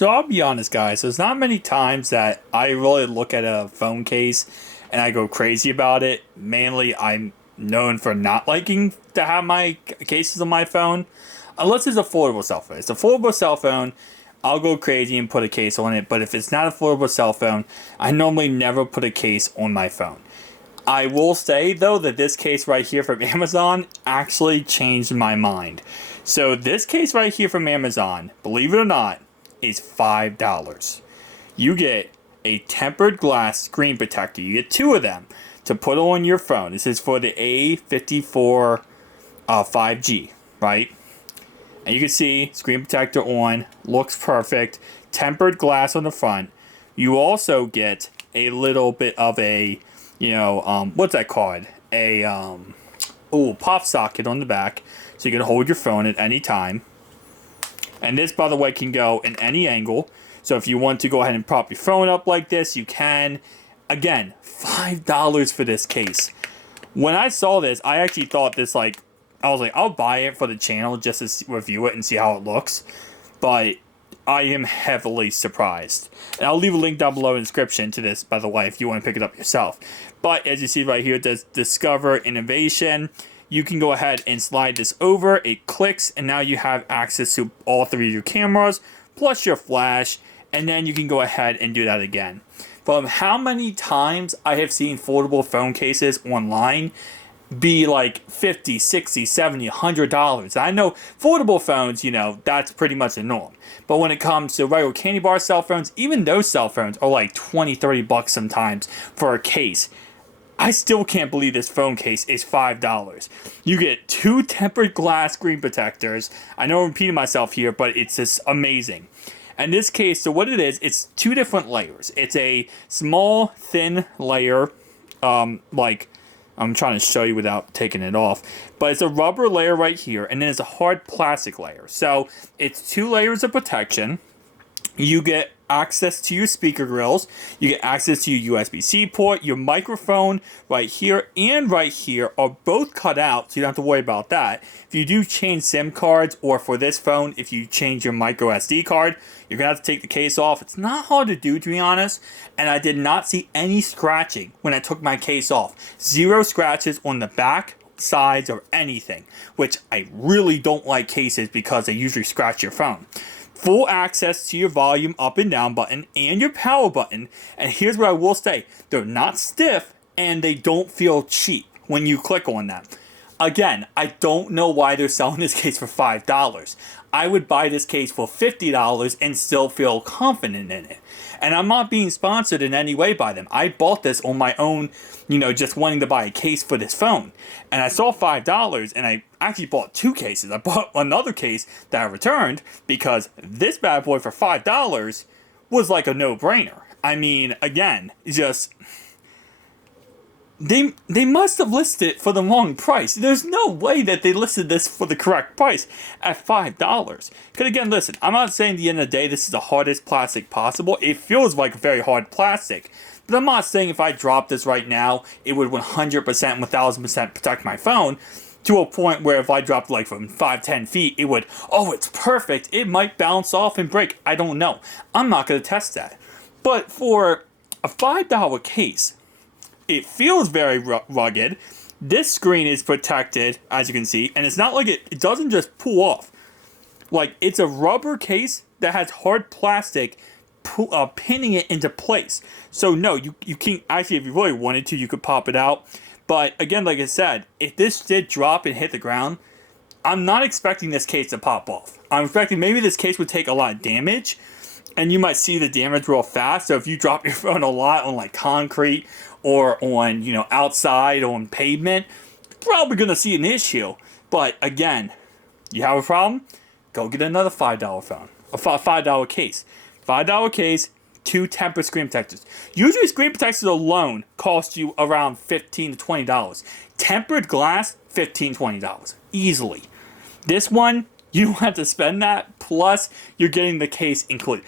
So I'll be honest, guys. There's not many times that I really look at a phone case and I go crazy about it. Mainly, I'm known for not liking to have my cases on my phone, unless it's a foldable cell phone. If it's a foldable cell phone, I'll go crazy and put a case on it. But if it's not a foldable cell phone, I normally never put a case on my phone. I will say though that this case right here from Amazon actually changed my mind. So this case right here from Amazon, believe it or not, is $5. You get a tempered glass screen protector. You get two of them to put on your phone. This is for the A54 5G, right? And you can see screen protector on, looks perfect. Tempered glass on the front. You also get a little bit of a, what's that called? A pop socket on the back, so you can hold your phone at any time. And this, by the way, can go in any angle. So if you want to go ahead and prop your phone up like this, you can. Again, $5 for this case. When I saw this, I actually thought this, I was like, I'll buy it for the channel just to review it and see how it looks. But I am heavily surprised. And I'll leave a link down below in the description to this, by the way, if you want to pick it up yourself. But as you see right here, it does Discover Innovation. You can go ahead and slide this over. It clicks, and now you have access to all three of your cameras, plus your flash, and then you can go ahead and do that again. From how many times I have seen foldable phone cases online be like $50, $60, $70, $100. I know foldable phones, that's pretty much the norm. But when it comes to regular candy bar cell phones, even those cell phones are like 20, $30 sometimes for a case. I still can't believe this phone case is $5. You get two tempered glass screen protectors. I know I'm repeating myself here, but it's just amazing. In this case, so what it is, it's two different layers. It's a small, thin layer, like I'm trying to show you without taking it off. But it's a rubber layer right here, and then it's a hard plastic layer. So it's two layers of protection. You get access to your speaker grills. You get access to your USB-C port. Your microphone right here and right here are both cut out, so you don't have to worry about that. If you do change SIM cards, or for this phone, if you change your micro SD card, you're going to have to take the case off. It's not hard to do, to be honest, and I did not see any scratching when I took my case off. Zero scratches on the back, sides, or anything, which I really don't like cases because they usually scratch your phone. Full access to your volume up and down button and your power button. And here's what I will say. They're not stiff and they don't feel cheap when you click on them. Again, I don't know why they're selling this case for $5. I would buy this case for $50 and still feel confident in it. And I'm not being sponsored in any way by them. I bought this on my own, just wanting to buy a case for this phone. And I saw $5 and I actually bought two cases. I bought another case that I returned because this bad boy for $5 was like a no-brainer. I mean, again, just they must have listed it for the wrong price. There's no way that they listed this for the correct price at $5. Because again, listen, I'm not saying at the end of the day this is the hardest plastic possible. It feels like very hard plastic. But I'm not saying if I dropped this right now, it would 100%, 1000% protect my phone. To a point where if I dropped like from 5-10 feet, it would, it's perfect. It might bounce off and break. I don't know. I'm not going to test that. But for a $5 case, it feels very rugged. This screen is protected, as you can see, and it's not like it doesn't just pull off. Like, it's a rubber case that has hard plastic pinning it into place. So no, you can actually, if you really wanted to, you could pop it out. But again, like I said, if this did drop and hit the ground, I'm not expecting this case to pop off. I'm expecting maybe this case would take a lot of damage, and you might see the damage real fast. So if you drop your phone a lot on like concrete or on, outside on pavement, you're probably going to see an issue. But again, you have a problem? Go get another $5 phone. A $5 case. $5 case, two tempered screen protectors. Usually screen protectors alone cost you around $15 to $20. Tempered glass, $15, $20. Easily. This one, you don't have to spend that, plus you're getting the case included.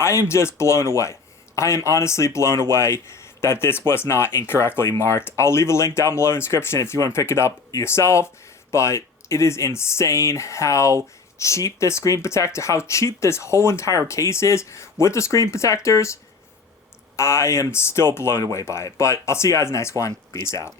I am just blown away. I am honestly blown away that this was not incorrectly marked. I'll leave a link down below in the description if you want to pick it up yourself, but it is insane how cheap this screen protector, how cheap this whole entire case is with the screen protectors, I am still blown away by it. But I'll see you guys in the next one. Peace out.